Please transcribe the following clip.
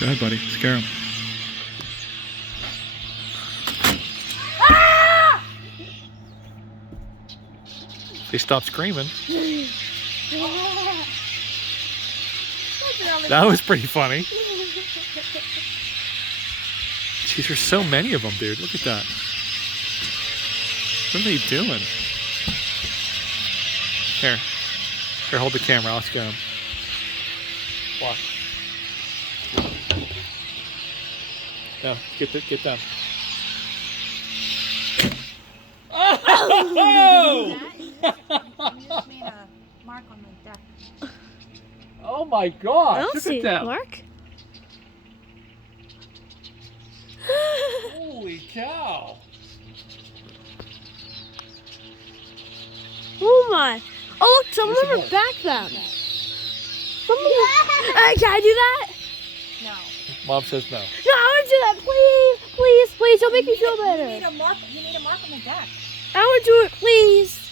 Go ahead, buddy. Scare him. They stopped screaming. That was pretty funny. Jeez, there's so many of them, dude. Look at that. What are they doing? Here. Here, hold the camera. I'll scare them. Watch. No, get them. Oh! You just made a mark on the deck. Oh my gosh! I don't Look see at them. Mark. Holy cow! Oh my! Oh look, some of There's them some are back them. Some of them. Can I do that? No. Mom says no. No, I want to do that. Please, please, please. Don't make me feel You better. made a mark. You made a mark on the deck. I want to do it, please.